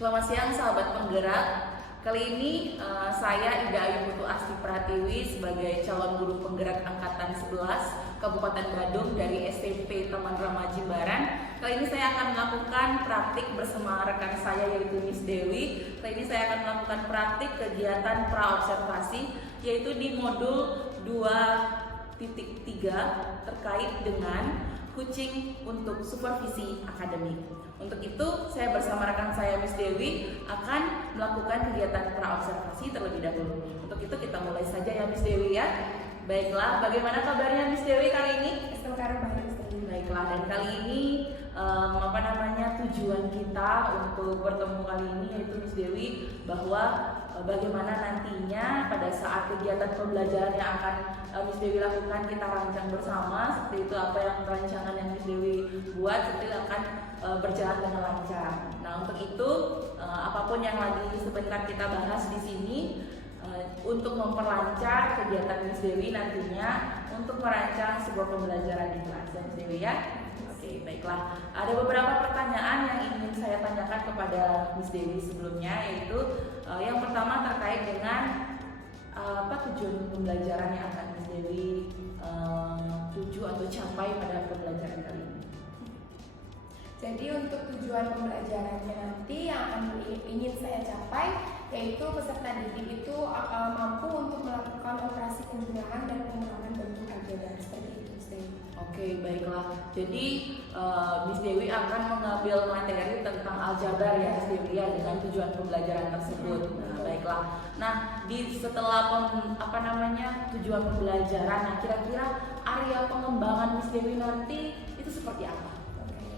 Selamat siang sahabat penggerak. Kali ini saya Ida Ayu Putu Asti Pratiwi sebagai calon guru penggerak angkatan 11 Kabupaten Badung dari SMP Taman Rama Jimbaran. Kali ini saya akan melakukan praktik bersama rekan saya yaitu Miss Dewi. Kali ini saya akan melakukan praktik kegiatan praobservasi yaitu di modul 2.3 terkait dengan coaching untuk supervisi akademik. Untuk itu, saya bersama rekan saya Miss Dewi akan melakukan kegiatan praobservasi terlebih dahulu. Untuk itu kita mulai saja ya Miss Dewi ya. Baiklah, bagaimana kabarnya Miss Dewi kali ini? Baiklah, dan kali ini tujuan kita untuk bertemu kali ini yaitu Miss Dewi bahwa bagaimana nantinya pada saat kegiatan pembelajaran yang akan Miss Dewi lakukan kita rancang bersama, seperti itu apa yang rancangan yang Miss Dewi buat seperti itu akan berjalan dengan lancar. Nah, untuk itu apapun yang lagi sebentar kita bahas di sini untuk memperlancar kegiatan Miss Dewi nantinya untuk merancang sebuah pembelajaran di kelas ya Miss Dewi ya. Oke, baiklah. Ada beberapa pertanyaan yang ingin saya tanyakan kepada Miss Dewi sebelumnya, yaitu yang pertama terkait dengan apa tujuan pembelajaran yang akan Miss Dewi tuju atau capai pada pembelajaran kali ini. Jadi untuk tujuan pembelajarannya nanti yang akan ingin saya capai yaitu peserta didik itu mampu untuk melakukan operasi penjumlahan dan pengurangan bentuk aljabar seperti itu. Oke, baiklah. Jadi Miss Dewi akan mengambil materi tentang aljabar ya Miss Dewi ya dengan tujuan pembelajaran tersebut. Nah, baiklah. Nah, setelah tujuan pembelajaran, nah kira-kira area pengembangan Miss Dewi nanti itu seperti apa?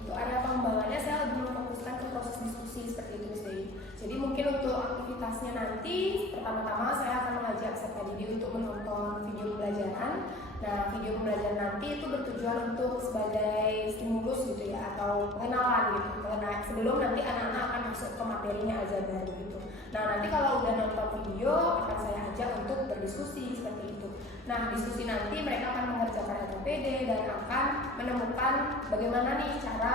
Untuk area pengembangannya saya lebih memfokuskan ke proses diskusi seperti itu Miss Dewi. Jadi mungkin untuk aktivitasnya nanti pertama-tama saya akan mengajak peserta didik untuk menonton video pembelajaran. Nah, video pembelajaran nanti itu bertujuan untuk sebagai stimulus gitu ya, atau pengenalan gitu. Sebelum nanti anak-anak akan masuk ke materinya aljabar gitu. Nah, nanti kalau udah nonton video akan saya ajak untuk berdiskusi seperti itu. Nah, diskusi nanti mereka akan mengerjakan LPD dan akan menemukan bagaimana nih cara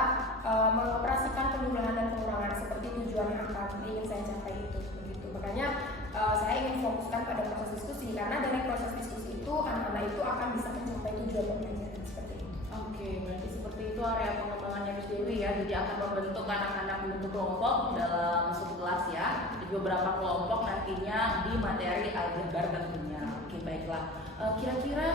mengoperasikan penjumlahan dan pengurangan seperti tujuan yang akan ingin saya capai itu begitu. Makanya saya ingin fokuskan pada proses diskusi karena dari proses diskusi itu anak-anak itu akan bisa mencapai tujuan pembelajaran seperti itu. Oke, berarti seperti itu area pengembangannya Miss Dewi ya. Jadi akan membentuk anak-anak bentuk kelompok dalam satu kelas ya. Di beberapa kelompok nantinya di materi aljabar tentunya. Oke, baiklah. Kira-kira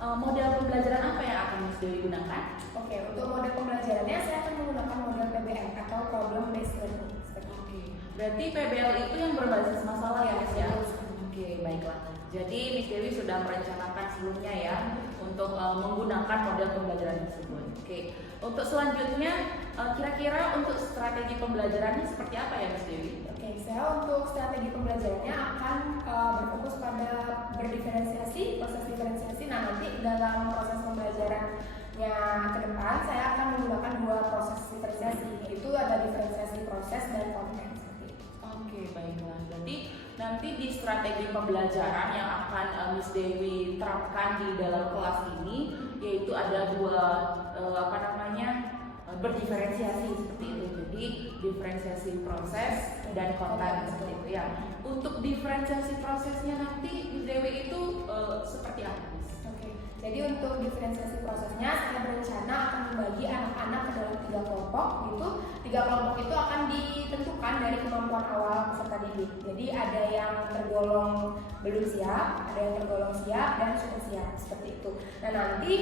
model pembelajaran apa yang akan Miss Dewi gunakan? Oke, untuk model pembelajarannya saya akan menggunakan model PBL atau Problem Based Learning. Oke, berarti PBL itu yang berbasis masalah ya Miss ya? Oke, baiklah. Jadi Miss Dewi sudah merencanakan sebelumnya ya untuk menggunakan model pembelajaran tersebut. Oke, untuk selanjutnya kira-kira untuk strategi pembelajarannya seperti apa ya Miss Dewi? Oke, saya untuk strategi pembelajarannya akan berfokus pada berdiferensiasi, proses diferensiasi. Nah, nanti dalam proses pembelajarannya ke depan saya akan menggunakan dua proses diferensiasi, yaitu ada diferensiasi proses dan konten. Oke, baiklah. Jadi nanti di strategi pembelajaran yang akan Miss Dewi terapkan di dalam kelas ini, yaitu ada dua berdiferensiasi seperti itu. Jadi diferensiasi proses dan konten seperti itu ya. Untuk diferensiasi prosesnya nanti Miss Dewi itu seperti apa? Jadi untuk diferensiasi prosesnya saya berencana akan membagi anak-anak ke dalam 3 kelompok gitu. 3 kelompok itu akan ditentukan dari kemampuan awal peserta didik. Jadi ada yang tergolong belum siap, ada yang tergolong siap dan sudah siap seperti itu. Nah, nanti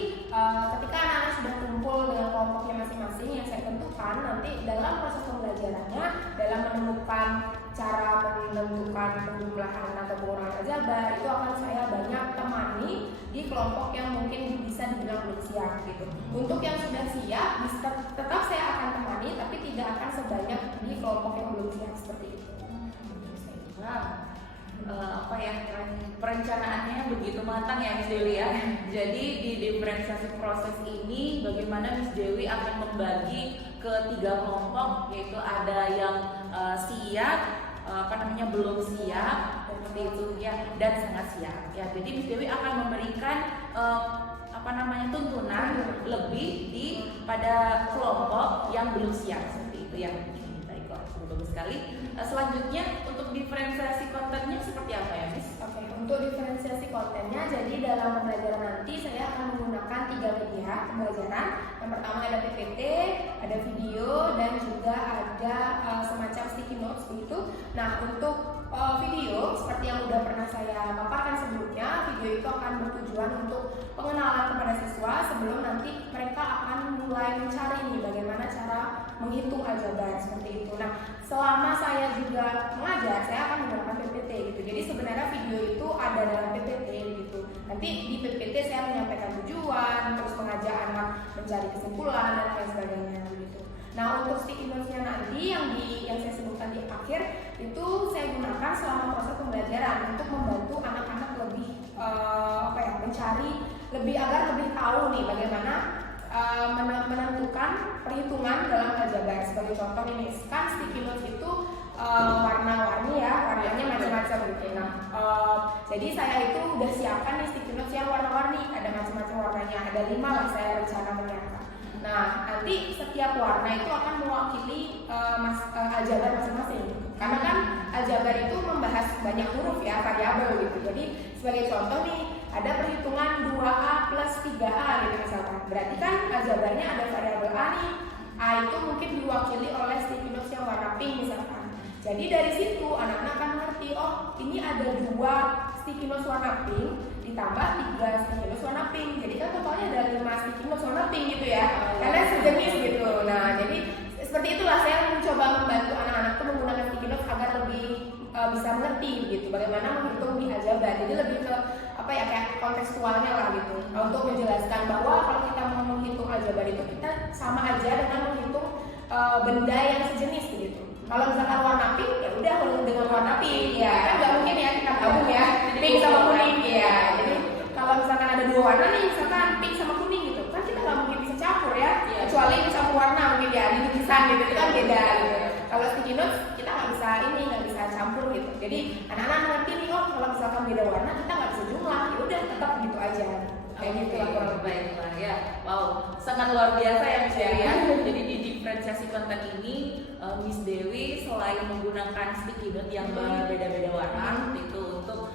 ketika anak-anak sudah kumpul dengan kelompoknya masing-masing yang saya tentukan, nanti dalam proses pembelajarannya dalam menemukan cara menentukan penjumlahan atau pengurangan aljabar itu akan saya banyak temani di kelompok yang mungkin bisa dibilang belum siap gitu. Untuk yang sudah siap tetap saya akan temani tapi tidak akan sebanyak di kelompok yang belum siap seperti itu. Perencanaannya begitu matang ya Miss Dewi ya. Jadi di diferensiasi proses ini bagaimana Miss Dewi akan membagi ke 3 kelompok, yaitu ada yang siap, belum siap seperti itu ya, dan sangat siap ya. Jadi Miss Dewi akan memberikan tuntunan lebih pada kelompok yang belum siap seperti itu ya. Baiklah, bagus sekali. Selanjutnya untuk diferensiasi kontennya seperti apa ya, Miss? Oke, untuk diferensiasi kontennya, jadi dalam pembelajaran nanti saya akan menggunakan 3 media pembelajaran. Yang pertama ada PPT, ada video, dan juga ada semacam sticky notes begitu. Nah, untuk video seperti yang sudah pernah saya paparkan sebelumnya, video itu akan bertujuan untuk pengenalan kepada siswa sebelum nanti mereka akan mulai mencari nih bagaimana cara menghitung aljabar seperti itu. Nah, selama saya juga mengajar, saya akan menggunakan PPT gitu. Jadi sebenarnya video itu ada dalam PPT gitu. Nanti di PPT saya menyampaikan tujuan, terus mengajak anak mencari kesimpulan dan lain sebagainya gitu. Nah, untuk sticky notes-nya nanti yang saya sebutkan di akhir itu saya gunakan selama proses pembelajaran untuk membantu anak-anak lebih mencari agar lebih tahu nih bagaimana menentukan perhitungan dalam aljabar. Sebagai contoh ini kan sticky notes itu warna-warni ya, warnanya macam-macam gitu. Nah, jadi saya itu udah siapkan nih sticky notes yang warna-warni, ada macam-macam warnanya, ada 5 lah saya rencana menyiapkan. Nah, nanti setiap warna itu akan mewakili aljabar masing-masing. Karena kan aljabar itu membahas banyak huruf ya, variabel gitu. Jadi sebagai contoh nih, ada perhitungan 2A plus 3A gitu misalkan. Berarti kan aljabarnya ada variabel A nih. A itu mungkin diwakili oleh sticky notes yang warna pink misalkan. Jadi dari situ anak-anak akan mengerti, oh ini ada 2 sticky notes warna pink ditambah 3 sticky notes warna pink. Jadi kan totalnya ada 5 sticky notes warna pink gitu ya. Karena sejenis gitu. Nah, jadi seperti itulah saya mencoba membantu anak-anak itu menggunakan sticky notes agar lebih bisa mengerti gitu bagaimana menghitung di aljabar. Jadi lebih ke kayak kontekstualnya lah gitu. Untuk menjelaskan bahwa kalau kita mau menghitung aljabar itu kita sama aja dengan menghitung benda yang sejenis gitu. Kalau misalkan warna pink, ya udah dengan warna pink, ya kan nggak mungkin ya kita gabung ya, pink sama kuning ya. Jadi kalau misalkan ada 2 warna nih, misalkan pink sama kuning gitu, kan kita nggak mungkin bisa campur ya, kecuali satu warna mungkin ya di lukisan gitu, itu kan beda gitu. Kalau sticky notes kita nggak bisa campur gitu. Jadi anak-anak ngerti nih, oh kalau misalkan beda warna kita nggak bisa jumlah, ya udah tetap gitu aja. Kayak gitu lah kurang lebih. Baiklah ya. Wow, sangat luar biasa ya Miss Dewi ya. Jadi di diferensiasi konten ini Miss Dewi selain menggunakan sticky note yang berbeda-beda warna itu untuk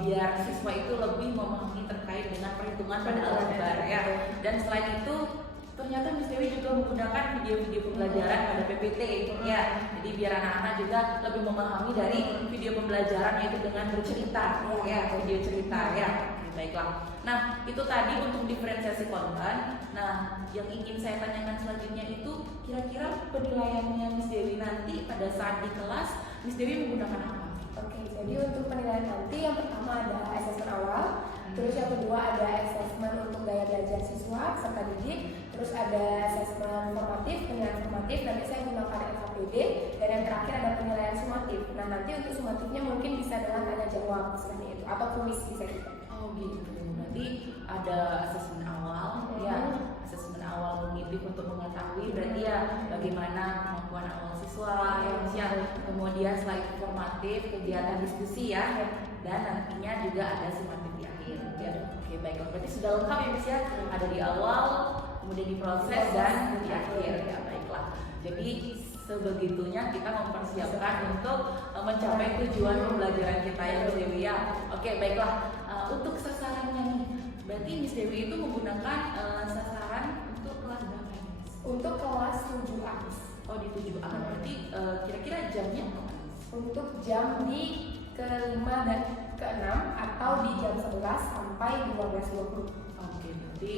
biar siswa itu lebih memahami terkait dengan perhitungan pada aljabar ya. Dan selain itu ternyata Miss Dewi juga menggunakan video-video pembelajaran pada PPT ya. Jadi biar anak-anak juga lebih memahami dari video pembelajaran yaitu dengan bercerita ya, video cerita ya. Baiklah. Nah, itu tadi untuk diferensiasi konten. Nah, yang ingin saya tanyakan selanjutnya itu kira-kira penilaiannya Miss Dewi nanti pada saat di kelas Miss Dewi menggunakan apa? Oke, jadi untuk penilaian nanti yang pertama ada asesmen awal, terus yang kedua ada asesmen untuk gaya belajar siswa serta didik, terus ada asesmen formatif, penilaian formatif, nanti saya gunakan LKPD, dan yang terakhir ada penilaian sumatif. Nah, nanti untuk sumatifnya mungkin bisa dengan tanya jawab seperti itu atau kuis bisa juga. Oh gitu. Berarti ada asesmen awal, ya, asesmen awal kognitif untuk mengetahui berarti ya bagaimana kemampuan awal siswa, ya, kemudian setelah itu formatif, kegiatan diskusi ya, dan nantinya juga ada sumatif di akhir. Ya, oke baiklah. Berarti sudah lengkap ya Miss ya, ada di awal, kemudian di proses dan di akhir ya baiklah. Jadi sebegitunya kita mempersiapkan untuk mencapai tujuan pembelajaran kita ya Miss Dewi ya. Oke baiklah. Untuk sasarannya nih, berarti Miss Dewi itu menggunakan sasaran untuk kelas berapa ya Miss? Untuk kelas 7A. Oh di 7A, berarti kira-kira jamnya apa? Untuk jam di ke-5 dan ke-6 atau di jam 11 sampai 12.20. Oke, berarti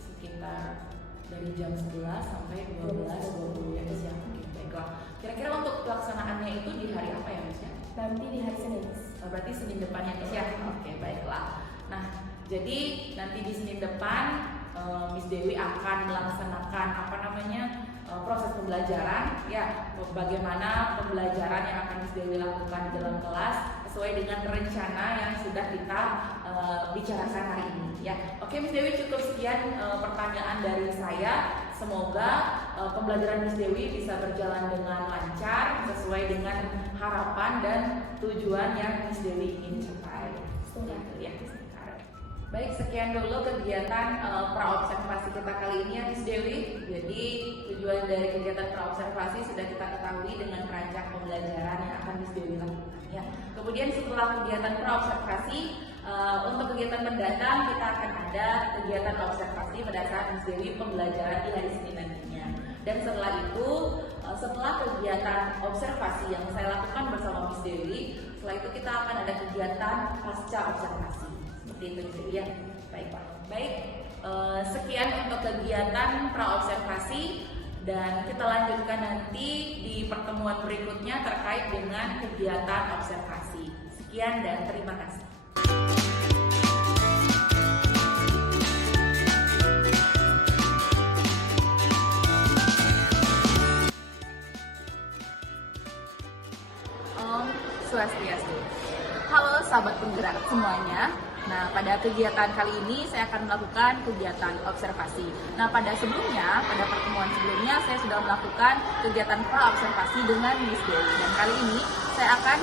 sekitar dari jam 11 sampai 12.20 ya Miss ya. Oke, baiklah. Kira-kira untuk pelaksanaannya itu di hari apa ya Miss ya? Nanti di hari Senin. Berarti Senin depannya Miss ya. Oke, baiklah. Nah, jadi nanti di Senin depan Miss Dewi akan melaksanakan proses pembelajaran ya, bagaimana pembelajaran yang akan Miss Dewi lakukan di dalam kelas sesuai dengan rencana yang sudah kita bicarakan hari ini ya. Oke Miss Dewi, cukup sekian pertanyaan dari saya. Semoga pembelajaran Miss Dewi bisa berjalan dengan lancar sesuai dengan harapan dan tujuan yang Miss Dewi ingin capai. Ya, Baik, sekian dulu kegiatan praobservasi kita kali ini ya Miss Dewi. Jadi tujuan dari kegiatan praobservasi sudah kita ketahui dengan perancang pembelajaran yang akan Miss Dewi lakukan ya. Kemudian setelah kegiatan praobservasi, untuk kegiatan mendatang kita akan ada kegiatan observasi pada saat Miss Dewi pembelajaran di hari Senin nantinya. Dan setelah itu, setelah kegiatan observasi yang saya lakukan bersama Miss Dewi, setelah itu kita akan ada kegiatan pasca observasi. Seperti itu Miss Dewi ya. Baik Pak. Baik, sekian untuk kegiatan praobservasi dan kita lanjutkan nanti di pertemuan berikutnya terkait dengan kegiatan observasi. Sekian dan terima kasih. Om Swastiastu. Halo sahabat penggerak semuanya. Nah, pada kegiatan kali ini saya akan melakukan kegiatan observasi. Nah, pada pertemuan sebelumnya saya sudah melakukan kegiatan pra-observasi dengan Miss Dewi. Dan kali ini saya akan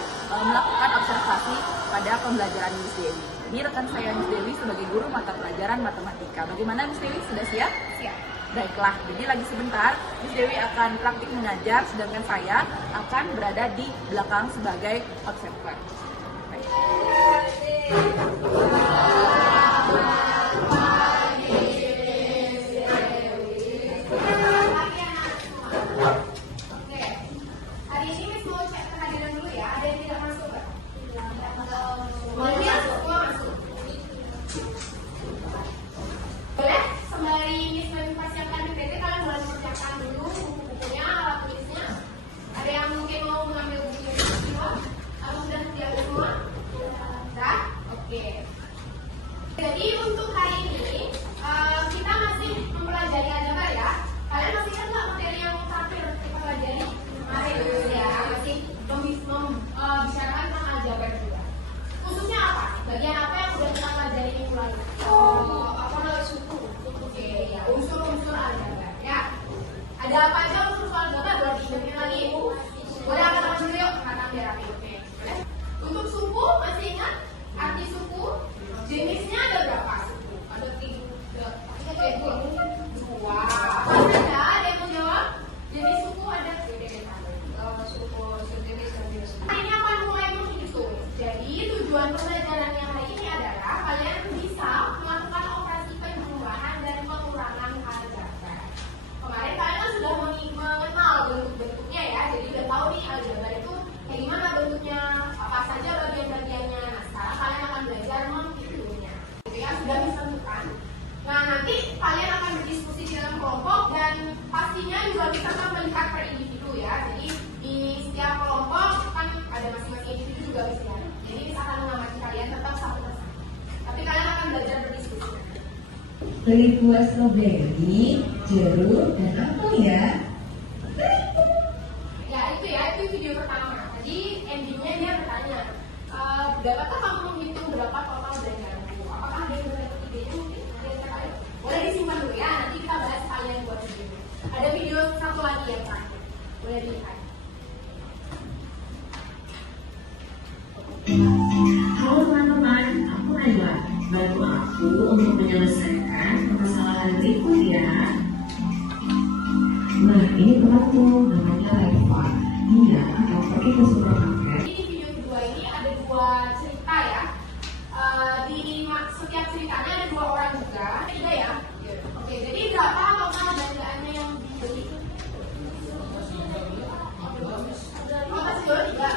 melakukan observasi pada pembelajaran Miss Dewi. Ini rekan saya Miss Dewi sebagai guru mata pelajaran matematika. Bagaimana Miss Dewi? Sudah siap? Siap. Baiklah, jadi lagi sebentar Miss Dewi akan praktik mengajar, sedangkan saya akan berada di belakang sebagai observer. Baik. Hari ini Miss mau cek kehadiran dulu ya. Ada yang tidak masuk nggak? Semua masuk. Boleh sembari Miss mempersiapkan PPT, kalian boleh persiapkan dulu buku-bukunya, alat tulisnya. Ada yang mungkin mau mengambil buku semua? Atau sudah diambil semua? Sudah? Oke. Jadi untuk hari ini kita masih mempelajari aljabar ya. Kalian masih ingat nggak materi yang terakhir kita pelajari? Masih ya, masih membicarakan tentang aljabar juga. Khususnya apa? Bagian apa yang sudah kita pelajari minggu lalu? Apa namanya suku? Oke, ya unsur-unsur aljabar ya. Ada apa aja unsur aljabar? Boleh diingatkan lagi? Boleh angkat dulu yuk, angkat biar rapi. Oke. Untuk suku masih ingat? Arti suku? Jenisnya ada berapa suku? Ada tiga. Dua. Ada yang mau jawab? Jenis suku ada suku sejenis dan jenis. Ini akan mulai menghitung. Jadi tujuan pembelajaran yang hari ini adalah kalian bisa melakukan operasi penjumlahan dan pengurangan aljabar. Kemarin kalian kan sudah mengenal bentuk-bentuknya ya. Jadi udah tahu nih aljabar itu kayak gimana bentuknya, apa saja bagian-bagiannya. Nah, sekarang kalian akan belajar menghitungnya. Gitu ya, sudah bisa bukan? Nah, nanti kalian akan berdiskusi di dalam kelompok dan pastinya juga bisa kan melihat per individu ya. Jadi di setiap kelompok kan ada masing-masing individu juga bisa. Jadi bisa akan mengamati kalian tetap satu persatu. Tapi kalian akan belajar berdiskusi. Beli buah stroberi, jeruk, dan apel ya. Ya itu video pertama. Jadi endingnya dia bertanya, dapatkah kamu menghitung berapa total belanjaanku? Apakah ada yang berbentuk idenya mungkin? Ada yang terkait? Boleh disimpan dulu ya. Nanti kita bahas kalian buat video. Ada video satu lagi yang terakhir. Boleh dilihat. Halo teman-teman, aku Nailah. Bantu aku untuk menyelesaikan permasalahan berikut ya. Nah, ini temanku, namanya Reva. Dia akan pergi ke supermarket. Di video kedua ini ada dua cerita ya. Di setiap ceritanya ada dua orang juga. Tiga ya. Oke, jadi berapa total belanjaannya yang dibeli? Oh, masih dua tiga.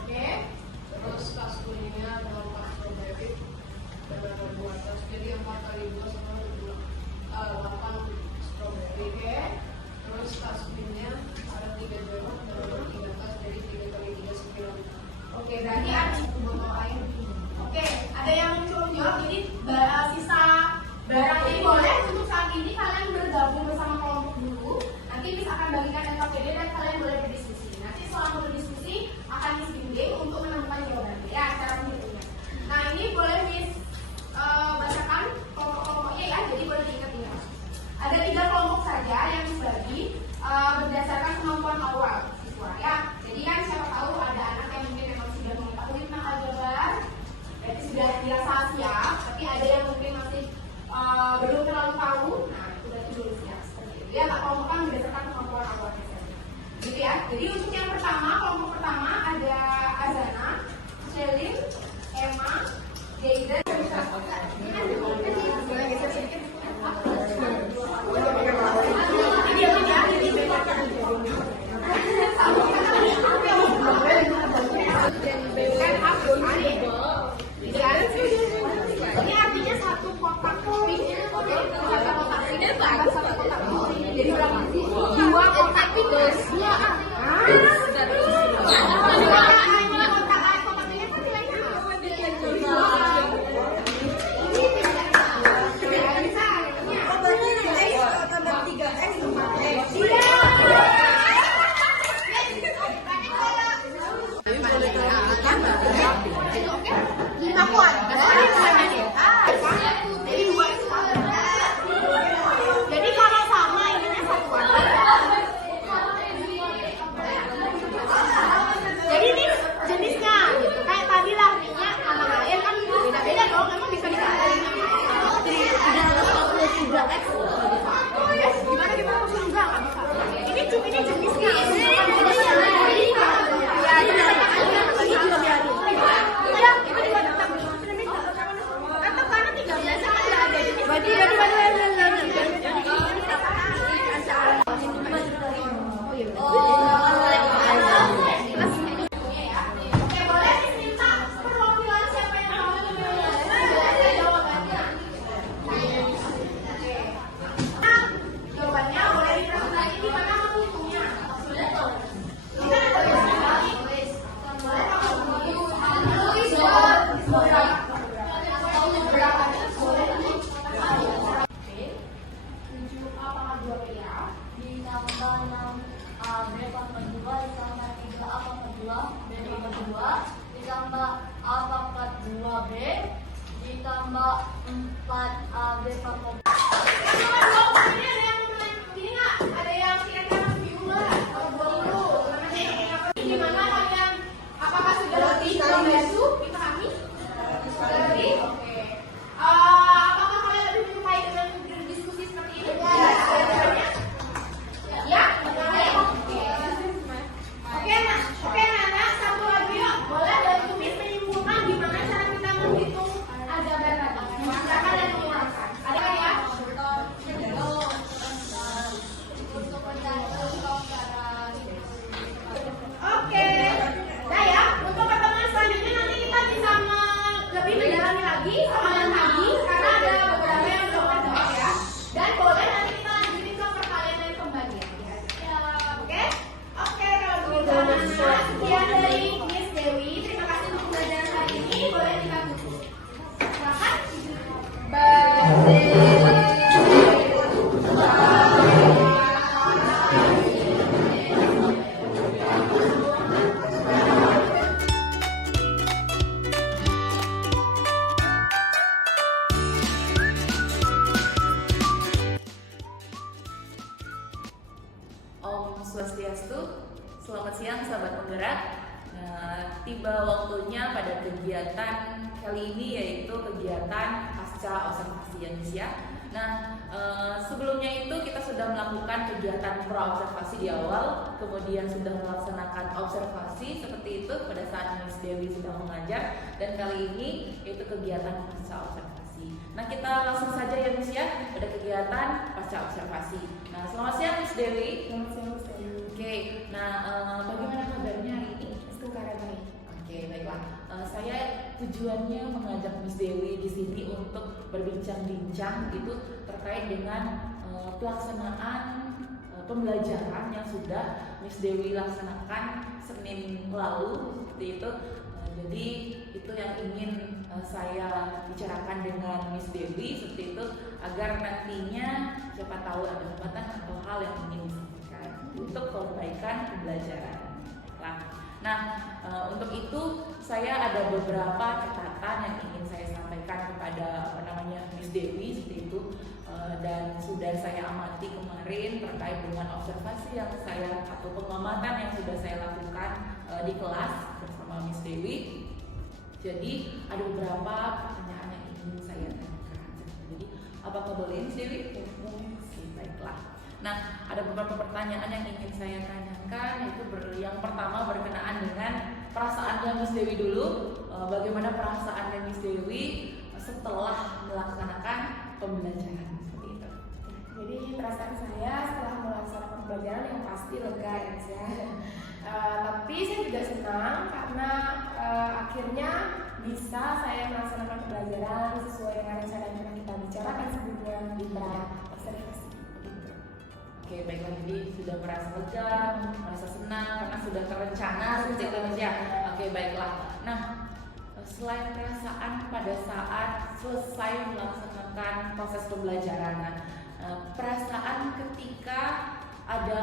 Oke. Terus tas kuningnya dengan tas strawberry dan ada 2 tas, jadi 4 kali 2 sama 8 strawberry. Oke. Terus tas pinnya ada 3 jeruk dan ada 3 tas, jadi 3 kali 3 9. Oke, berarti ada 1 botol air. Oke, ada yang mencoba jawab. Jadi sisa barang ini boleh untuk saat ini kalian bergabung bersama kelompok dulu. Nanti bisa akan bagikan LKPD dan kalian boleh berdiskusi. Nanti selama berdiskusi akan dibimbing untuk menemukan jawabannya ya, cara menghitungnya. Nah, ini boleh bacakan kelompok-kelompoknya ya, jadi boleh diingat-ingat. Ada 3 kelompok saja yang dibagi berdasarkan kemampuan awal siswa ya. Jadi kan siapa tahu ada anak yang mungkin memang sudah mengetahui tentang aljabar, Jadi untuk yang pertama, kelompok pertama ada Azana, Shelin, Emma, Jayden. Ini artinya satu kotak pink, jadi berapa? 2 kotak pink, guys. Jadi kalau sama ininya satuan. Jadi ini jenisnya gitu. Kayak tadi lah minyak sama air kan beda-beda dong. Emang bisa dikatakan gimana kita harus enggak bisa. Ini jenisnya. Atau karena 13 kan nggak ada. Berarti Oke, boleh diminta perwakilan siapa yang mau jawabannya? Nah, jawabannya boleh dikasih lagi di mana menghitungnya? Kita ada tulis. Boleh kamu tulis berapa? Berapa? 7 apakah 2 ya? Ditambah 6 B pangkat 2 ditambah 3 A pangkat 2 B pangkat 2 ditambah A pangkat 2 B ditambah 4 A B pangkat 2. Ada yang kira-kira masih bingung nggak? Kalau dulu, gimana kalian? Apakah sudah lebih membantu? Dipahami? Sudah lebih? Oke. Apakah kalian lebih menyukai dengan diskusi seperti ini? Ya? Oke, Nana, satu lagi yuk. Boleh bantu Miss menyimpulkan gimana cara kita menghitung aljabar tadi? Silakan dan menyimpulkan. Ada kan ya? Oke. Nah ya, untuk pertemuan selanjutnya nanti kita bisa lebih mendalami lagi soal yang tadi karena ada beberapa yang belum terjawab ya. Dan boleh nanti kita lanjutin ke perkalian dan pembagian. Oke? Oke, kalau begitu sekian dari Miss Dewi. Terima kasih untuk pembelajaran hari ini. Boleh kita tutup. Silakan. Om Swastiastu, selamat siang sahabat penggerak. Nah, tiba waktunya pada kegiatan kali ini yaitu kegiatan pasca observasi Indonesia. Nah, sebelumnya itu kita sudah melakukan kegiatan pra-observasi di awal, kemudian sudah melaksanakan observasi seperti itu pada saat Miss Dewi sedang mengajar, dan kali ini yaitu kegiatan pasca observasi. Nah, kita langsung saja ya Miss ya pada kegiatan pasca observasi. Nah, selamat siang Miss Dewi. Selamat siang, Miss Dewi. Oke, nah bagaimana kabarnya hari ini? Kabar baik. Oke, baiklah. Saya tujuannya mengajak Miss Dewi di sini untuk berbincang-bincang gitu terkait dengan pelaksanaan pembelajaran yang sudah Miss Dewi laksanakan Senin lalu seperti itu. Jadi itu yang ingin saya bicarakan dengan Miss Dewi seperti itu agar nantinya siapa tahu ada kesempatan atau hal yang ingin disampaikan untuk perbaikan pembelajaran. Nah, untuk itu saya ada beberapa catatan yang ingin saya sampaikan kepada Miss Dewi seperti itu, dan sudah saya amati kemarin terkait dengan observasi yang saya atau pengamatan yang sudah saya lakukan di kelas bersama Miss Dewi. Jadi ada beberapa pertanyaan yang ingin saya tanyakan. Jadi apakah boleh Miss Dewi? Oke, baiklah. Nah, ada beberapa pertanyaan yang ingin saya tanyakan, yaitu yang pertama berkenaan dengan perasaannya Miss Dewi dulu. Bagaimana perasaannya Miss Dewi setelah melaksanakan pembelajaran seperti itu? Jadi perasaan saya setelah melaksanakan pembelajaran yang pasti lega ya. Tapi saya juga senang karena akhirnya bisa saya melaksanakan pembelajaran sesuai dengan rencana yang pernah kita bicarakan sebelumnya di observasi. Oke, baiklah, jadi sudah merasa lega, merasa senang karena sudah terencana seperti itu Miss ya. Oke, baiklah. Nah, selain perasaan pada saat selesai melaksanakan proses pembelajaran, perasaan ketika ada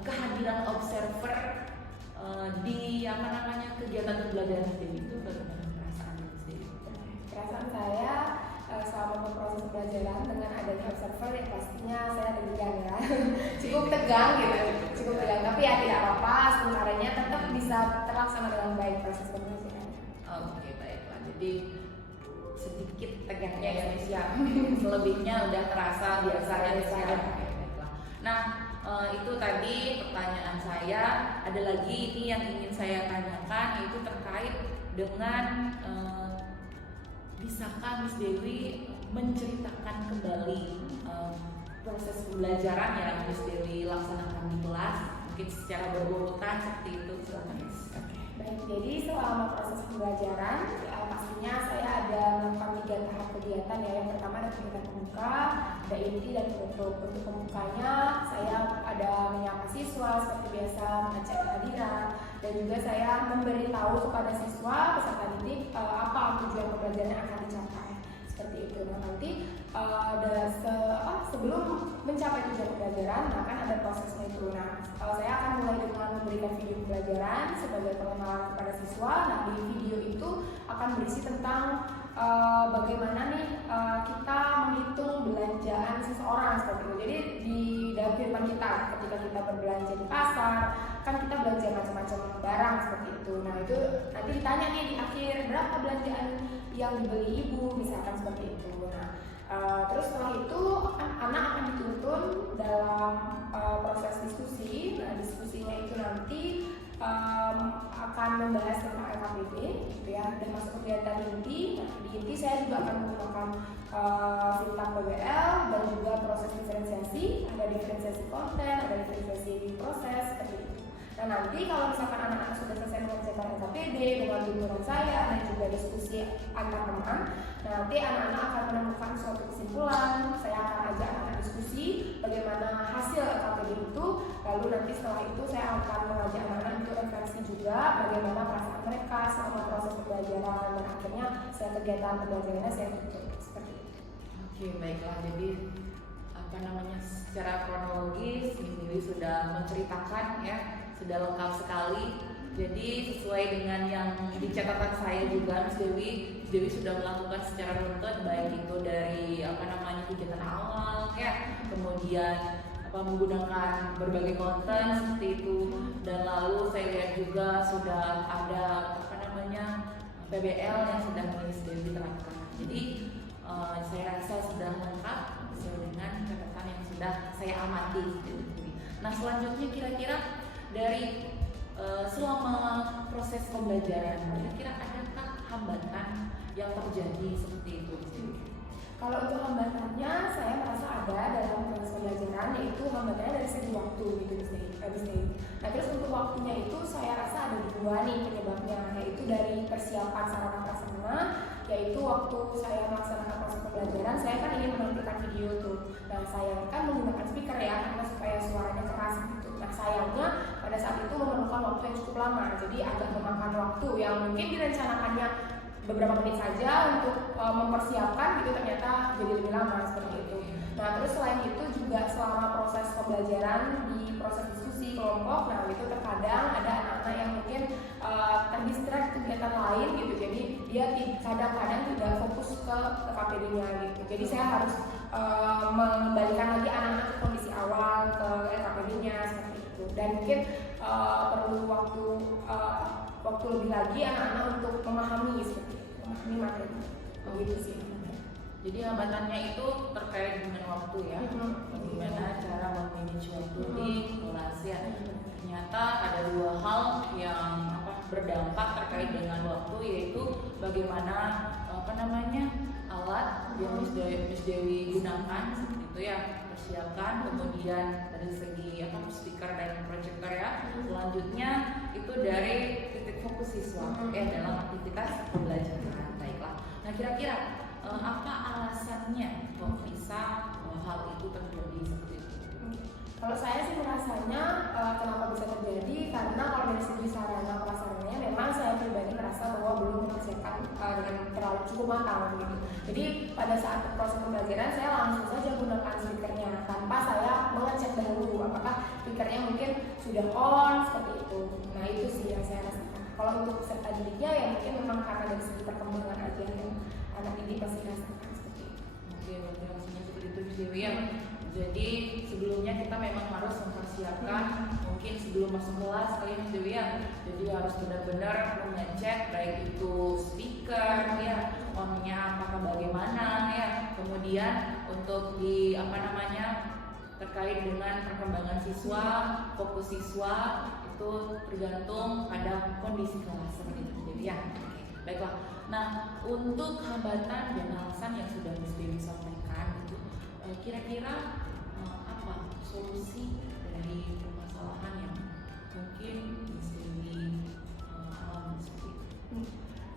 kehadiran observer di kegiatan pembelajaran sendiri itu bagaimana perasaan sendiri? Perasaan saya selama proses pembelajaran dengan adanya observer ya pastinya saya deg-degan ya. Cukup tegang gitu, cukup tegang. Tapi ya tidak apa-apa, sebenarnya tetap bisa terlaksana dengan baik proses pembelajaran. Oke, baiklah. Jadi sedikit tegangnya ya Miss ya. Selebihnya udah terasa biasa ya Miss ya. Oke, baiklah. Nah, itu tadi pertanyaan saya. Ada lagi ini yang ingin saya tanyakan, yaitu terkait dengan bisakah Miss Dewi menceritakan kembali proses pembelajaran yang Miss Dewi laksanakan di kelas, mungkin secara berurutan seperti itu, silakan Miss. Baik, jadi selama proses pembelajaran pastinya saya ada melakukan 3 tahap kegiatan ya. Yang pertama ada kegiatan pembuka, ada inti dan penutup. Untuk pembukanya saya ada menyapa siswa seperti biasa, mengecek kehadiran, dan juga saya memberitahu kepada siswa peserta didik apa tujuan pembelajaran yang akan dicapai seperti itu. Nah, nanti sebelum mencapai tujuan pembelajaran, akan ada prosesnya itu. Nah, saya akan mulai dengan memberikan video pembelajaran sebagai pengenalan kepada siswa. Nah, di video itu akan berisi tentang bagaimana nih kita menghitung belanjaan seseorang seperti itu. Jadi di dalam kehidupan kita, ketika kita berbelanja di pasar, kan kita belanja macam-macam barang seperti itu. Nah, itu nanti ditanya nih di akhir berapa belanjaan yang dibeli ibu, misalkan seperti itu. Nah, terus setelah itu anak akan dituntun dalam proses diskusi. Nah, diskusinya itu nanti akan membahas tentang LKPD gitu ya, dan masuk kegiatan inti. Nah, di inti saya juga akan menggunakan Sintak PBL dan juga proses diferensiasi. Ada diferensiasi konten, ada diferensiasi proses seperti itu. Nah, nanti kalau misalkan anak-anak sudah selesai mengerjakan LKPD dengan tuntunan saya dan juga diskusi antar teman, nah, nanti anak-anak akan menemukan suatu kesimpulan. Saya akan ajak anak diskusi bagaimana hasil LKPD itu. Lalu nanti setelah itu saya akan mengajak anak-anak untuk refleksi juga bagaimana perasaan mereka selama proses pembelajaran, dan akhirnya saya kegiatan pembelajarannya saya tutup seperti itu. Oke, baiklah. Jadi secara kronologis Miss Dewi sudah menceritakan ya, sudah lengkap sekali. Jadi sesuai dengan yang di catatan saya juga, Miss Dewi sudah melakukan secara runtut, baik itu dari kegiatan awal ya, kemudian menggunakan berbagai konten seperti itu, dan lalu saya lihat juga sudah ada PBL yang sedang Miss Dewi terapkan. Jadi saya rasa sudah lengkap sesuai dengan catatan yang sudah saya amati. Nah, selanjutnya kira-kira dari selama proses pembelajaran, kira-kira adakah hambatan yang terjadi seperti itu? Kalau untuk hambatannya, saya merasa ada dalam proses pembelajaran, yaitu hambatannya dari segi waktu gitu Miss Dewi. Nah, terus untuk waktunya itu saya rasa ada 2 nih penyebabnya, yaitu dari persiapan sarana prasarana, yaitu waktu saya melaksanakan proses pembelajaran, saya kan ingin menampilkan video tuh. Nah, saya kan menggunakan speaker ya, karena supaya suaranya keras gitu. Nah, sayangnya pada saat itu memerlukan waktu yang cukup lama, jadi agak memakan waktu yang mungkin direncanakannya beberapa menit saja untuk mempersiapkan gitu, ternyata jadi lebih lama seperti itu. Nah, terus selain itu juga selama proses pembelajaran di proses diskusi kelompok, nah itu terkadang ada anak-anak yang mungkin terdistrak kegiatan lain gitu, jadi dia kadang-kadang tidak fokus ke KPD-nya gitu. Jadi saya harus mengembalikan lagi anak-anak ke kondisi awal, ke LKPD-nya seperti itu, dan mungkin perlu waktu lebih lagi anak-anak untuk memahami seperti itu, memahami materi. Begitu sih. Jadi hambatannya itu terkait dengan waktu ya, bagaimana cara memanage waktu di kelas ya. Ternyata ada dua hal yang berdampak terkait dengan waktu, yaitu bagaimana alat yang Miss Dewi gunakan seperti itu ya, persiapkan, kemudian dari segi speaker dan proyektor ya. Selanjutnya itu dari titik fokus siswa dalam aktivitas pembelajaran. Baiklah. Nah, kira-kira apa alasannya kok bisa hal itu terjadi seperti itu? Kalau saya sih merasanya kenapa bisa terjadi, karena kalau dari segi sarana prasarananya memang saya pribadi merasa bahwa belum mempersiapkan dengan terlalu cukup matang gitu. Jadi pada saat proses pembelajaran saya langsung saja gunakan speakernya tanpa saya mengecek dahulu apakah speakernya mungkin sudah on seperti itu. Nah itu sih yang saya rasakan. Kalau untuk peserta didiknya ya mungkin memang karena dari segi perkembangan aja yang anak didik pasti rasakan seperti itu. Oke, berarti langsungnya seperti itu Miss Dewi ya. Jadi sebelumnya kita memang harus mempersiapkan mungkin sebelum masuk kelas kalian Miss Dewi ya. Jadi harus benar-benar mengecek baik itu speaker ya, onnya apakah bagaimana ya. Kemudian untuk di terkait dengan perkembangan siswa, fokus siswa itu tergantung pada kondisi kelas seperti itu Miss Dewi ya. Oke, baiklah. Nah, untuk hambatan dan alasan yang sudah Miss Dewi sampaikan itu kira-kira apa solusi dari permasalahan yang mungkin Miss Dewi alami seperti itu?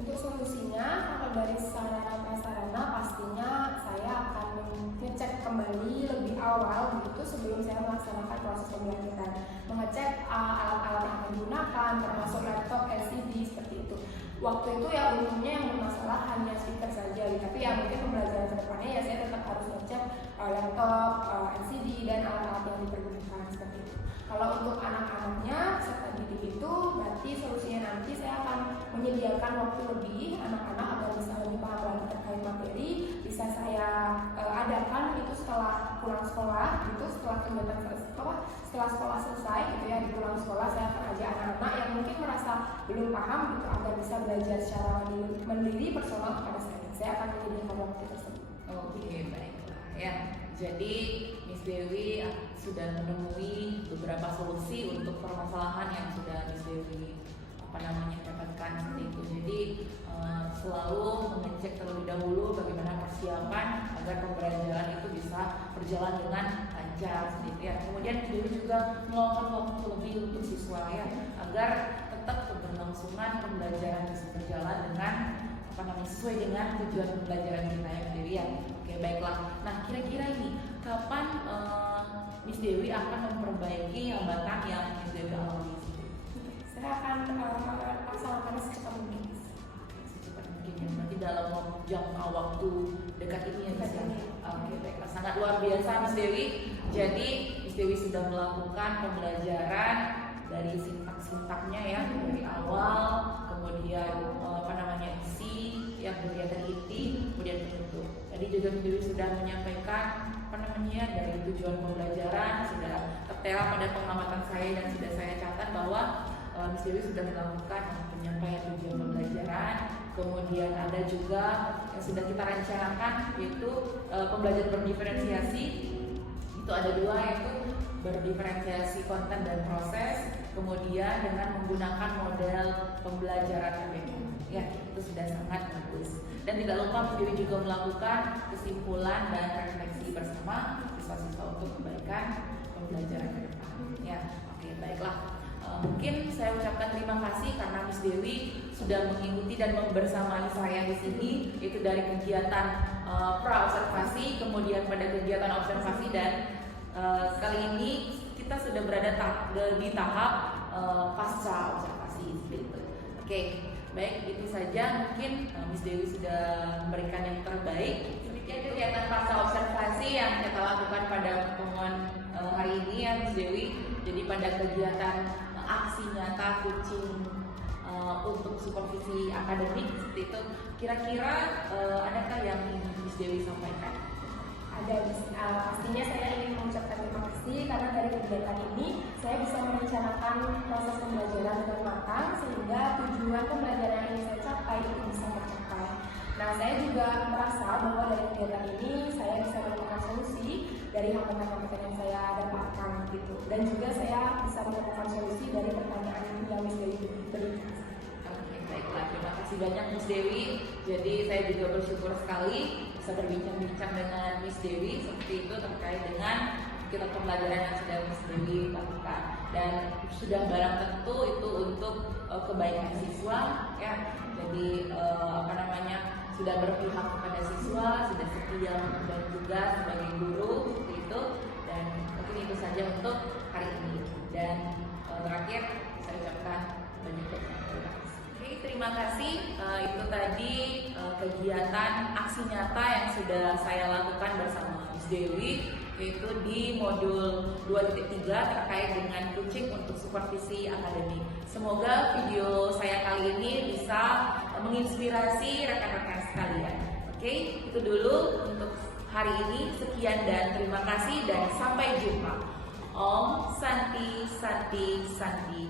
Untuk solusinya, kalau dari sarana prasarana pastinya saya akan mengecek kembali lebih awal begitu sebelum saya melaksanakan proses pembelajaran, mengecek alat-alat yang akan digunakan termasuk laptop, LCD seperti itu. Waktu itu ya umumnya yang bermasalah hanya speaker saja, tapi ya mungkin pembelajaran kedepannya ya saya tetap harus ngecek laptop, LCD dan alat-alat yang dipergunakan seperti itu. Kalau untuk anak-anaknya serta didik itu berarti solusinya nanti saya akan menyediakan waktu lebih anak-anak agar bisa lebih paham lagi terkait materi, bisa saya adakan itu setelah pulang sekolah, itu setelah kegiatan setelah sekolah selesai gitu ya, di pulang sekolah saya akan ajak anak-anak yang mungkin merasa belum paham gitu agar bisa belajar secara mandiri personal kepada saya. Saya akan menyediakan waktu tersebut. Oke, baiklah ya. Jadi Miss Dewi sudah menemui beberapa solusi untuk permasalahan yang sudah Miss Dewi dapatkan seperti itu. Jadi selalu mengecek terlebih dahulu bagaimana persiapan agar pembelajaran itu bisa berjalan dengan lancar seperti itu ya. Kemudian Miss Dewi juga meluangkan waktu lebih untuk siswa ya, agar tetap keberlangsungan pembelajaran bisa berjalan dengan sesuai dengan tujuan pembelajaran kita ya Miss Dewi ya. Oke, baiklah. Nah, kira-kira ini kapan Miss Dewi akan memperbaiki hambatan yang Miss Dewi alami? Saya akan laksanakan secepat mungkin. Secepat mungkin ya. Nanti dalam jangka waktu dekat ini ya Miss Dewi. Oke, baiklah. Sangat luar biasa Miss Dewi. Jadi Miss Dewi sudah melakukan pembelajaran dari sintak-sintaknya ya, dari awal, kemudian isi yang kegiatan inti, kemudian penutup. Tadi juga Miss Dewi sudah menyampaikan dari tujuan pembelajaran, sudah tertera pada pengamatan saya dan sudah saya catat bahwa Miss Dewi sudah melakukan penyampaian tujuan pembelajaran. Kemudian ada juga yang sudah kita rencanakan yaitu pembelajaran berdiferensiasi. Itu ada dua, yaitu berdiferensiasi konten dan proses, kemudian dengan menggunakan model pembelajaran PBM. Ya, itu sudah sangat bagus. Dan tidak lupa Miss Dewi juga melakukan kesimpulan dan refleksi bersama siswa-siswa untuk kebaikan pembelajaran ke depan. Ya, oke, baiklah. Mungkin saya ucapkan terima kasih karena Miss Dewi sudah mengikuti dan membersamai saya di sini, yaitu dari kegiatan pra-observasi, kemudian pada kegiatan observasi, dan kali ini kita sudah berada di tahap pasca observasi seperti itu. Oke, baik, itu saja mungkin Miss Dewi sudah memberikan yang terbaik. Demikian kegiatan pasca observasi yang kita lakukan pada pertemuan hari ini ya Miss Dewi. Jadi pada kegiatan aksi nyata kucing untuk supervisi akademik seperti itu, kira-kira adakah yang ingin Miss Dewi sampaikan? Ada, pastinya saya ingin mengucapkan terima kasih karena dari kegiatan ini saya bisa merencanakan proses pembelajaran dengan matang sehingga tujuan pembelajaran yang ingin saya capai itu bisa tercapai. Nah, saya juga merasa bahwa dari kegiatan ini saya bisa menemukan solusi dari hambatan-hambatan yang saya dapatkan gitu, dan juga saya bisa menemukan solusi dari pertanyaan yang Miss Dewi berikan. Oke, baiklah. Terima kasih banyak Miss Dewi. Jadi saya juga bersyukur sekali bisa berbincang-bincang dengan Miss Dewi seperti itu terkait dengan kita pembelajaran yang sudah Miss Dewi lakukan, dan sudah barang tentu itu untuk kebaikan siswa ya. Jadi sudah berpihak kepada siswa, sudah setia dan juga sebagai guru seperti itu. Dan mungkin itu saja untuk hari ini. Dan terakhir saya ucapkan banyak terima kasih. Oke, terima kasih. Itu tadi kegiatan aksi nyata yang sudah saya lakukan bersama Miss Dewi, yaitu di modul 2.3 terkait dengan coaching untuk supervisi akademik. Semoga video saya kali ini bisa menginspirasi rekan-rekan sekalian. Oke, itu dulu untuk hari ini. Sekian dan terima kasih dan sampai jumpa. Om Santi Santi Santi.